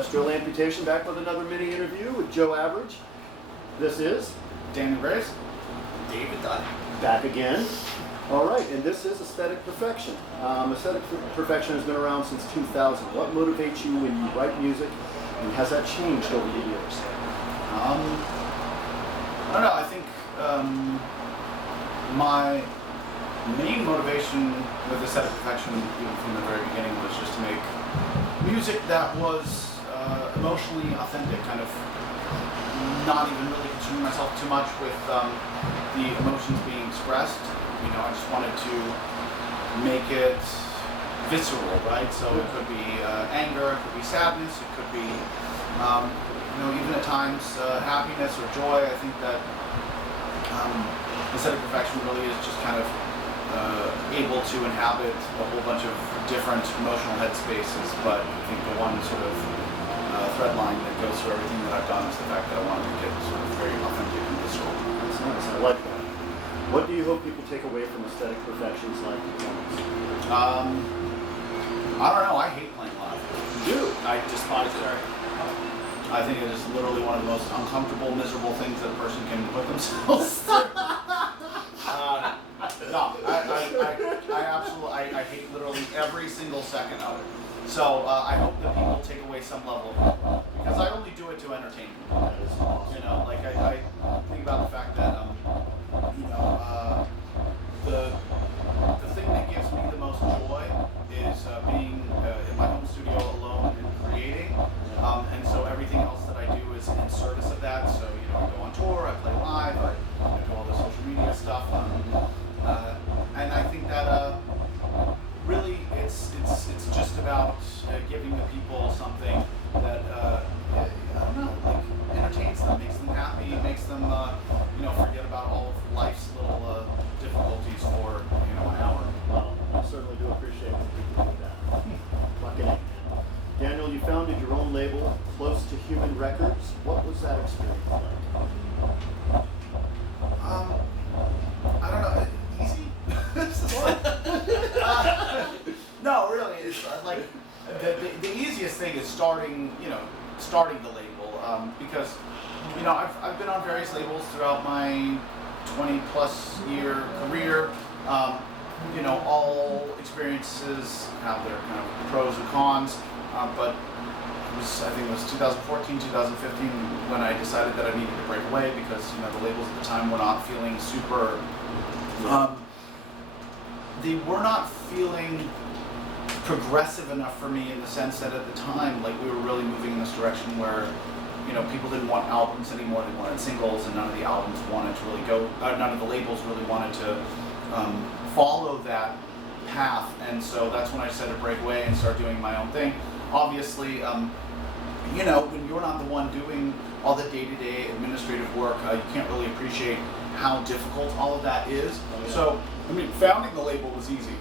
Industrial Amputation back with another mini interview with Joe Average. This is Daniel Grace. David Dunn. back again. All right, and this is Aesthetic Perfection. Aesthetic Perfection has been around since 2000. What motivates you when you write music, and has that changed over the years? I don't know. I think my main motivation with Aesthetic Perfection, even from the very beginning, was just to make music that was emotionally authentic, kind of not even really concerned myself too much with the emotions being expressed. You know, I just wanted to make it visceral, right? So it could be anger, it could be sadness, it could be, even at times happiness or joy. I think that Aesthetic Perfection really is just kind of able to inhabit a whole bunch of different emotional headspaces, but I think the one sort of thread line that goes through everything that I've done is the fact that I want to make it sort of very authentic and visceral. That's nice. I like that. What do you hope people take away from Aesthetic Perfection's live performance? I don't know. I hate playing live. You do? I despise it. I think it is literally one of the most uncomfortable, miserable things that a person can put themselves through. No, I absolutely, I hate literally every single second of it. So I hope that people take away some level of it, because I only do it to entertain. You know, like I think about the fact that the thing that gives me the most joy is being in my home studio alone and creating, and so everything else that I do is in service of that. So I go on tour, I play live, I do all the social media stuff, and I think that really it's just about giving the people something that I don't know, like entertains them, makes them happy, makes them forget about all of life's little difficulties for an hour. Well, I certainly do appreciate when people do that. Fucking A. Daniel, you founded your own label, Close to Human Records. What was that experience like? I don't know, easy? No, really, it's like the easiest thing is starting the label, because I've been on various labels throughout my 20+ year career. All experiences have their kind of pros and cons, but I think it was 2014, 2015 when I decided that I needed to break away, because the labels at the time were not feeling super. They were not feeling progressive enough for me, in the sense that at the time, like, we were really moving in this direction where people didn't want albums anymore, they wanted singles, and none of the albums wanted to really go, none of the labels really wanted to follow that path, and so that's when I decided to break away and start doing my own thing. Obviously, when you're not the one doing all the day-to-day administrative work, you can't really appreciate how difficult all of that is. Oh, yeah. So, founding the label was easy.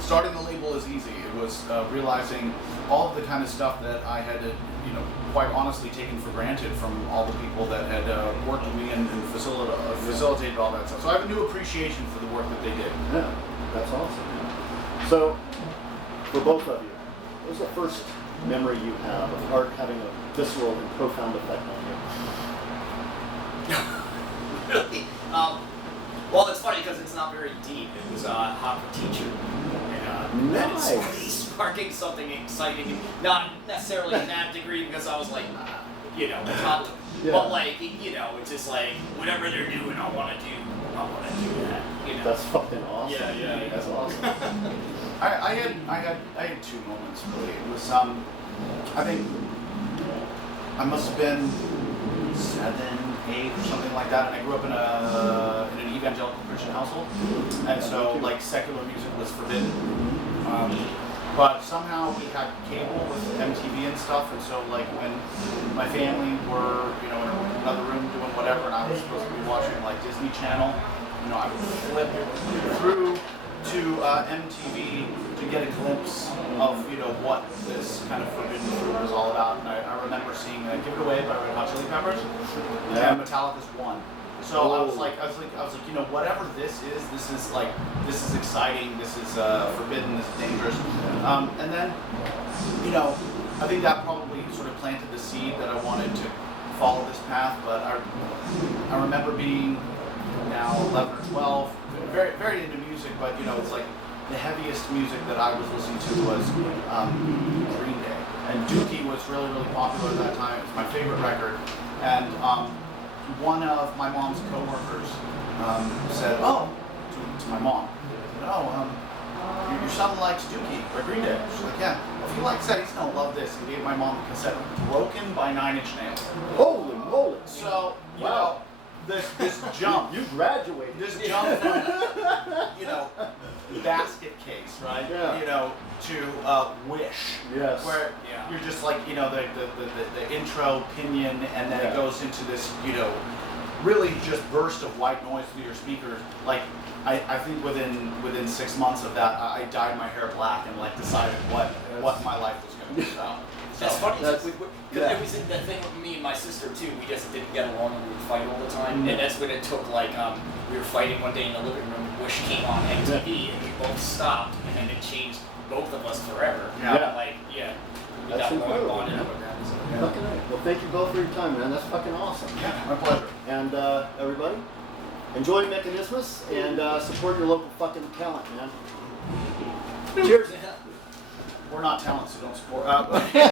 Starting the label is easy. It was realizing all of the kind of stuff that I had, quite honestly taken for granted from all the people that had worked with me and facilitated all that stuff. So I have a new appreciation for the work that they did. Yeah, that's awesome. So, for both of you, what was the first memory you have of art having a visceral and profound effect on you? Really? Well, it's funny because it's not very deep. It was Hot Teacher. And Nice. it's sparking something exciting. Not necessarily in that degree, because I was like, toddler. Yeah. But like, it's just like, whatever they're doing, I want to do that. That's fucking awesome. Yeah. That's awesome. I had two moments really. It was I think I must have been 7, 8 or something like that, and I grew up in an evangelical Christian household, and so like secular music was forbidden. But somehow we had cable with MTV and stuff, and so like when my family were in another room doing whatever, and I was supposed to be watching like Disney Channel, I would flip through to MTV to get a glimpse of what this kind of forbidden fruit was all about. And I remember seeing "Give It Away" by Red Hot Chili Peppers, and Metallica's "One." So I was like, whatever this is exciting. This is forbidden. This is dangerous. And then, I think that probably sort of planted the seed that I wanted to follow this path. But I remember being now 11 or 12, very very into music, but you know, it's like the heaviest music that I was listening to was Green Day, and Dookie was really really popular at that time. It was my favorite record, and one of my mom's coworkers said, "Oh," to my mom, "Oh, your son likes Dookie or Green Day." She's like, "Yeah." Well, if he likes that, he's gonna love this. And gave my mom a cassette, "Broken" by Nine Inch Nails. Holy moly! So you Wow. know, this jump. You graduated. This jump from, you know, basket case, right? Yeah. You know, to Wish. Yes. Where Yeah. you're just like, you know, the intro pinion, and then Yeah. it goes into this, you know, really just burst of white noise through your speakers. Like, I think within 6 months of that, I dyed my hair black and like decided what my life was going to be about. That's funny. That's- Because yeah. it was in that thing with me and my sister too. We just didn't get along and we would fight all the time. Mm. And that's when it took like we were fighting one day in the living room. Wish came on MTV and we both stopped, and then it changed both of us forever. Yeah. Like yeah, we That's got along incredible. bonded up with that. So. Fucking A. Well, thank you both for your time, man. That's fucking awesome. Yeah, my pleasure. And everybody, enjoy Mechanismus and support your local fucking talent, man. Cheers. We're not talent, so don't support.